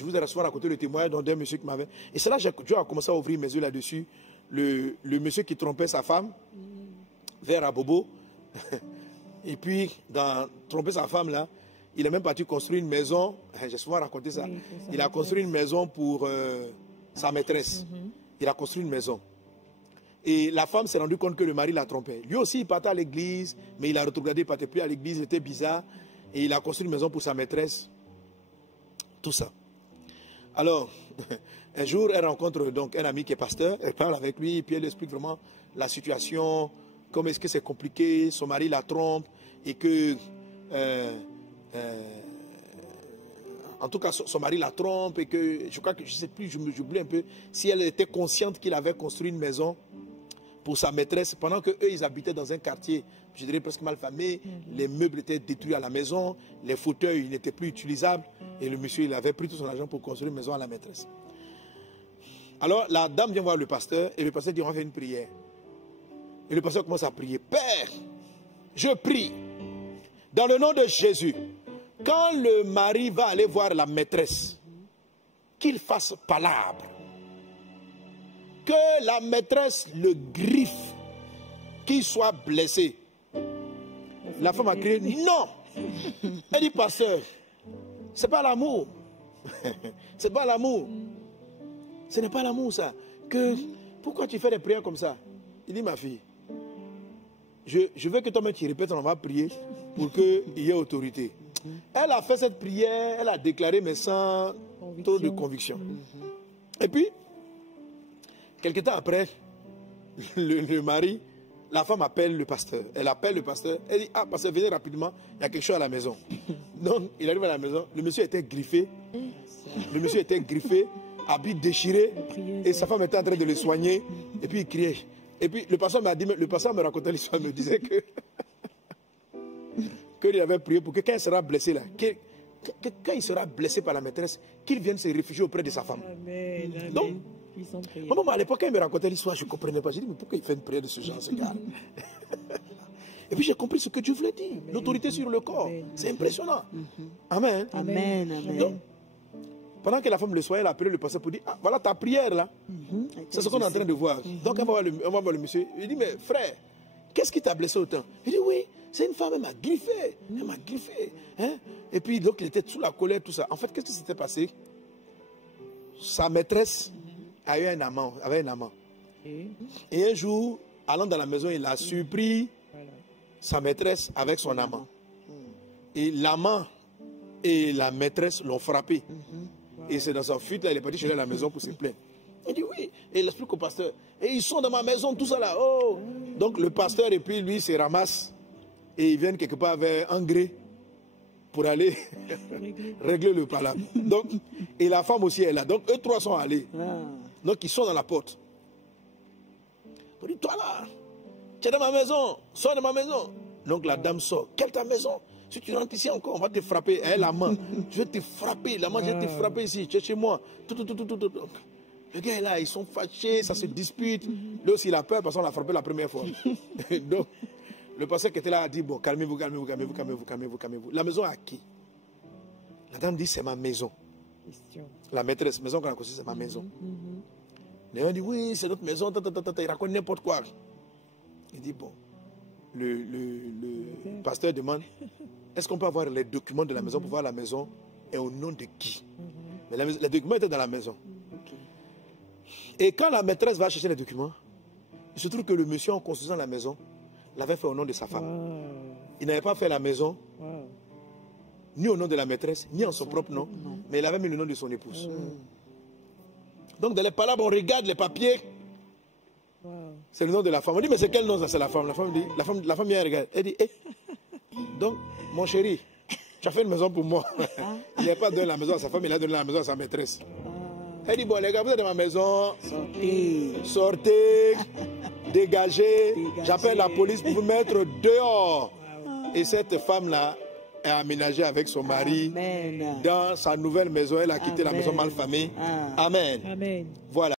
je vous ai souvent raconté le témoignage d'un monsieur qui m'avait... Et c'est là que Dieu a commencé à ouvrir mes yeux là-dessus. Le monsieur qui trompait sa femme vers Abobo. Et puis, dans tromper sa femme là, il est même parti construire une maison. J'ai souvent raconté ça. Oui, il a construit une maison pour sa maîtresse. Il a construit une maison. Et la femme s'est rendue compte que le mari la trompait. Lui aussi, il partait à l'église, mais il a rétrogradé, il ne partait plus à l'église, il était bizarre. Et il a construit une maison pour sa maîtresse. Tout ça. Alors, un jour, elle rencontre donc un ami qui est pasteur, elle parle avec lui, puis elle explique vraiment la situation, comment est-ce que c'est compliqué, son mari la trompe, et que, en tout cas, son mari la trompe, et que, je crois que, je ne sais plus, j'oublie un peu, si elle était consciente qu'il avait construit une maison pour sa maîtresse, pendant qu'eux, ils habitaient dans un quartier, je dirais presque malfamé, les meubles étaient détruits à la maison, les fauteuils n'étaient plus utilisables, et le monsieur, il avait pris tout son argent pour construire une maison à la maîtresse. Alors, la dame vient voir le pasteur, et le pasteur dit, on va faire une prière. Et le pasteur commence à prier. Père, je prie, dans le nom de Jésus, quand le mari va aller voir la maîtresse, qu'il fasse palabre. Que la maîtresse le griffe, qu'il soit blessé. La femme a crié, non. Elle dit, pasteur, c'est pas l'amour. C'est pas l'amour. Ce n'est pas l'amour, ça. Pourquoi tu fais des prières comme ça? Il dit, ma fille, je veux que toi-même tu répètes, on va prier pour qu'il y ait autorité. Elle a fait cette prière, elle a déclaré, mais sans trop de conviction. Et puis, quelque temps après, le mari, la femme appelle le pasteur. Elle appelle le pasteur, elle dit, ah, pasteur, venez rapidement, il y a quelque chose à la maison. Donc, il arrive à la maison, le monsieur était griffé, habit déchiré, et sa femme était en train de le soigner, et puis il criait. Et puis le pasteur me racontait l'histoire, me disait que qu'il avait prié pour que quand il sera blessé là, quand il sera blessé par la maîtresse, qu'il vienne se réfugier auprès de sa femme. Amen, amen. Donc, maman, à l'époque, quand il me racontait l'histoire, je ne comprenais pas. J'ai dit, mais pourquoi il fait une prière de ce genre, ce gars? Et puis j'ai compris ce que Dieu voulait dire. L'autorité sur le corps. C'est impressionnant. Amen. Amen, amen. Donc, pendant que la femme le soignait, elle a appelé le pasteur pour dire, ah, voilà ta prière là. C'est ce qu'on est en train de voir. Donc on va voir le monsieur. Il dit, mais frère, qu'est-ce qui t'a blessé autant? Il dit, oui, c'est une femme, elle m'a griffé. Elle m'a griffé. Hein? Et puis donc il était sous la colère, tout ça. En fait, qu'est-ce qui s'était passé? Sa maîtresse avait un amant. Et un jour, allant dans la maison, il a surpris sa maîtresse avec son amant. Et l'amant et la maîtresse l'ont frappé. Et c'est dans sa fuite, là, il est parti chez à la maison pour se plaindre. Il dit oui. Et il explique au pasteur. Et ils sont dans ma maison, tout ça là. Oh. Donc le pasteur et puis lui se ramassent. Et ils viennent quelque part vers Angré pour aller régler le problème. Donc, et la femme aussi est là. Donc eux trois sont allés. Donc ils sont dans la porte. On dit, toi là, tu es dans ma maison, sors de ma maison. Donc la dame sort. Quelle ta maison? Si tu rentres ici encore, on va te frapper. Elle, la main, je vais te frapper. La main, je vais te frapper ici. Tu es chez moi. Le gars est là, ils sont fâchés, ça se dispute. Lui aussi, il a peur parce qu'on l'a frappé la première fois. Donc, le pasteur qui était là a dit, bon, calmez-vous. La maison à qui? La dame dit, c'est ma maison. La maîtresse, maison qu'on a construite, c'est ma maison. Les gens disent, oui, c'est notre maison. Il raconte n'importe quoi. Il dit, bon. Le pasteur demande, est-ce qu'on peut avoir les documents de la maison pour voir la maison et au nom de qui? Mais les documents étaient dans la maison. Et quand la maîtresse va chercher les documents, il se trouve que le monsieur en construisant la maison l'avait fait au nom de sa femme. Il n'avait pas fait la maison ni au nom de la maîtresse, ni en son propre nom, mais il avait mis le nom de son épouse. Donc dans les palabres, on regarde les papiers. C'est le nom de la femme. On dit, mais c'est quel nom ça? C'est la femme. La femme dit, la femme vient regarder. Elle dit, donc, mon chéri, tu as fait une maison pour moi. Il n'a pas donné la maison à sa femme, il a donné la maison à sa maîtresse. Elle dit, bon, les gars, vous êtes dans ma maison. Sortez. Dégagez. J'appelle la police pour vous mettre dehors. Et cette femme-là est aménagée avec son mari dans sa nouvelle maison. Elle a quitté la maison malfamée. Amen. Voilà.